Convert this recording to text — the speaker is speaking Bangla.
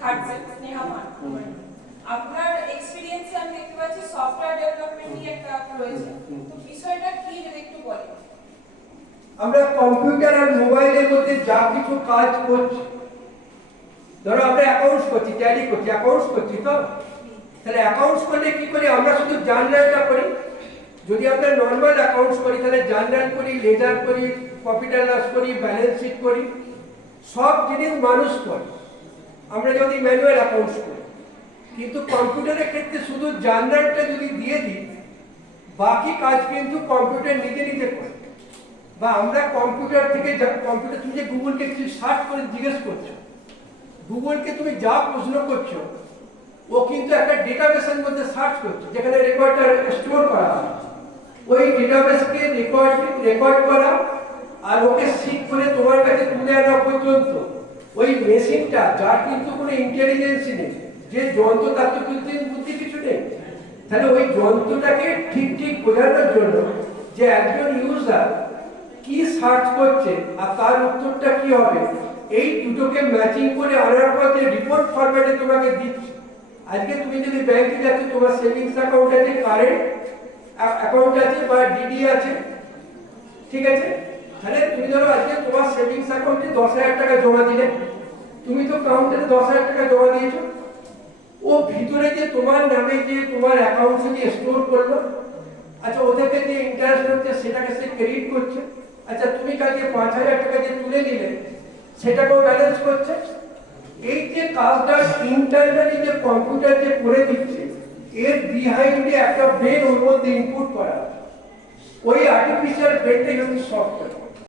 থার্ড সেম স্নেহা মান। আপনার এক্সপেরিয়েন্সে আমি দেখতে পাচ্ছি সফটওয়্যার ডেভেলপমেন্টই একটা রয়েছে, তো বিষয়টা কি যদি একটু বলেন। আমরা কম্পিউটার আর মোবাইলের মধ্যে যা কিছু কাজ করছি, ধরো আমরা অ্যাকাউন্টস করছি, ট্যালি করছি, অ্যাকাউন্টস করছি, তো তাহলে অ্যাকাউন্টস করলে কি করি আমরা? শুধু জার্নালটা করি। যদি আমরা নর্মাল অ্যাকাউন্টস করি তাহলে জার্নাল করি, লেজার করি, প্রফিট অ্যান্ড লস করি, ব্যালেন্স শিট করি, সব জিনিস মানুষ করে। আমরা যদি ম্যানুয়াল অ্যাকাউন্টস করি, কিন্তু কম্পিউটারের ক্ষেত্রে শুধু জার্নালটা যদি দিয়ে দিই, বাকি কাজ কিন্তু কম্পিউটার নিজে নিজে করে। বা আমরা কম্পিউটার থেকে কম্পিউটার তুমি যে গুগলকে কিছু সার্চ করে জিজ্ঞেস করছো, গুগলকে তুমি যা প্রশ্ন করছো ও কিন্তু একটা ডেটাবেসের মধ্যে সার্চ করছে, যেখানে রেকর্ডটা স্টোর করা হয়। ওই ডেটাবেসকে রেকর্ড করা আর ওকে সিক করে তোমার কাছে তুলে আনা পর্যন্ত ওই মেশিনটা, যার কিন্তু কোনো ইন্টেলিজেন্সই নেই, যে যন্ত্র তার তো বুদ্ধি কিছু নেই, তাহলে ওই যন্ত্রটাকে ঠিক ঠিক বোঝানোর জন্য যে একজন ইউজার কি সার্চ করছে আর তার উত্তরটা কি হবে, এই দুটোকে ম্যাচিং করে আনার পর যে রিপোর্ট ফরম্যাটে তোমাকে দিচ্ছে। আজকে তুমি যদি ব্যাংকে যাচ্ছ, তোমার সেভিংস অ্যাকাউন্ট আছে, কারেন্ট অ্যাকাউন্ট আছে বা ডিডি আছে, ঠিক আছে? তাহলে তুমি ধরো আজকে তোমার সেভিংস অ্যাকাউন্টে 10,000 টাকা জমা দিলে, তুমি তো কাউন্টারে 10,000 টাকা জমা দিয়েছো, ও ভিতরে যে তোমার নামে যে তোমার অ্যাকাউন্টে যে স্টোর করলো, আচ্ছা ওদেরকে যে ইন্টারেস্ট হচ্ছে সেটাকে সে ক্রেডিট করছে। আচ্ছা তুমি কালকে 5,000 টাকা যে তুলে নিলে সেটাকেও ব্যালেন্স করছে। এই যে কাজটা ইন্টারনালি যে কম্পিউটার যে করে দিচ্ছে, এর বিহাইন্ডে একটা ব্রেন ওর মধ্যে ইনপুট করা, ওই আর্টিফিশিয়াল ব্রেনটাই হচ্ছে সফটওয়্যার।